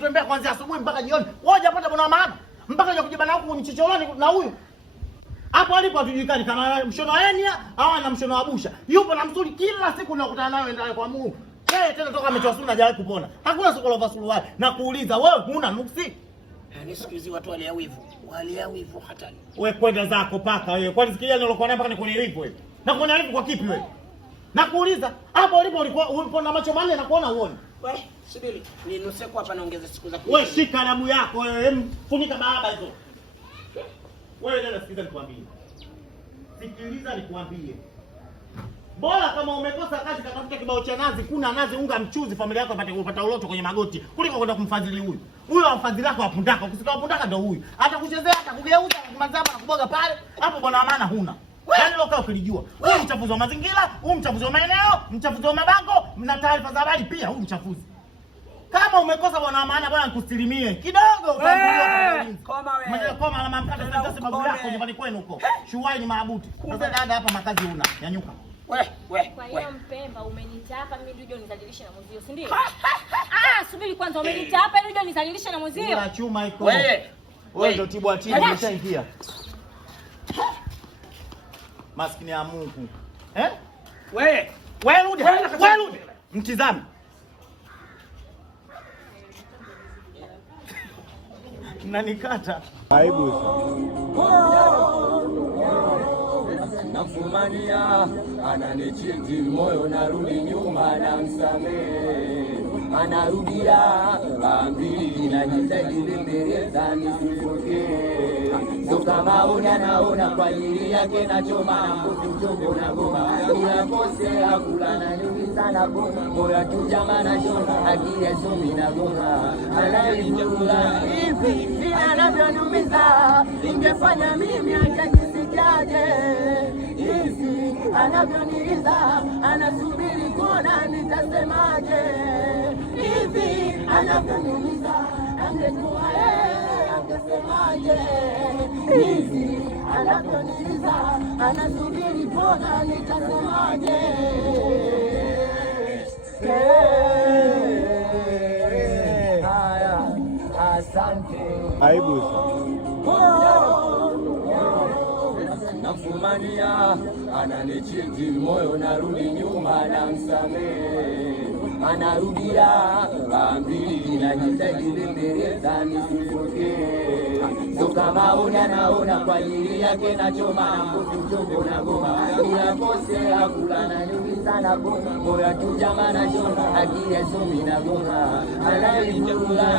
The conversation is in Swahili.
kutembea kuanzia asubuhi mpaka jioni. Wewe hujapata bwana maana. Mpaka unja kujibana huko mchicholoni na huyu. Hapo alipo hatujulikani kama mshono wa Enya au ana mshono wa Busha. Yupo na msuli kila siku unakutana naye ndani kwa Mungu. Yeye tena toka ametoa sunna hajawahi kupona. Hakuna siku lova suluwai. Na kuuliza wewe huna nuksi? Yaani siku hizi watu walia wivu. Walia wivu hatari. Wewe kwenda zako paka wewe. Kwani sikia nilokuwa naye mpaka nikuone wivu wewe. Na kuona wivu kwa kipi wewe? Na kuuliza hapo ulipo na macho manne na kuona uone. Wewe subiri. Ninuseko hapa naongeza siku za kuishi. Wewe shika damu yako wewe. Funika baba hizo. Wewe dada sikiza nikwambie. Sikiliza nikwambie. Bora kama umekosa kazi katafuta kibao cha nazi, kuna nazi unga mchuzi familia yako apate kupata uloto kwenye magoti kuliko kwenda kumfadhili huyu. Huyu amfadhili wako apundaka, ukisika apundaka ndio huyu. Hata kuchezea hata kugeuza kumazama na kuboga pale, hapo bwana maana huna. Yaani loka ukilijua. Wewe mchafuzi wa mazingira, wewe mchafuzi wa maeneo, mchafuzi wa mabango, na taarifa za habari pia huyu mchafuzi. Kama umekosa bwana maana bwana nikusilimie kidogo utakuwa koma wewe. Mwenye koma na mamkata sasa sababu yako nyumbani kwenu huko. Shuwai ni maabuti. Sasa dada hapa makazi huna. Nyanyuka. Kwa hiyo Mpemba umeniita hapa mimi ndio nizalilishe na mwenzio, si ndio? Subiri kwanza, umeniita hapa ili ndio nizalilishe na mwenzio. Kuna chuma iko. Wewe ndio tibwa tibu umeshaingia. Maskini ya Mungu. Wewe rudi. Wewe rudi. Mtizame. Nanikata. Aibu nafumania ananichiti moyo narudi nyuma na msamehe anarudia ambili najitahidi mbeleza nisipokee so kama naona kwa ajili yake nachoma na mbuzi chombo na goma unakosea kula na nyingi sana goma moya tu jama na shona akili ya somi na goma anaichukula hivi vina anavyonumiza ingefanya mimi atakisikiaje hivi anavyoniza anasubiri kuona nitasemaje hivi anavyoniza angekuwa angesemaje hivi anavyoniza anasubiri kuona nitasemaje haya asante aibu nafumania ananichiti moyo narudi nyuma na msamehe anarudia ambili najitahidi mbeleza nisipokee so kama naona kwa ajili yake nachoma na mbuzi chombo na goma unakosea kula na nyingi sana goma moya tu jama na shona akili ya somi na goma anaichukula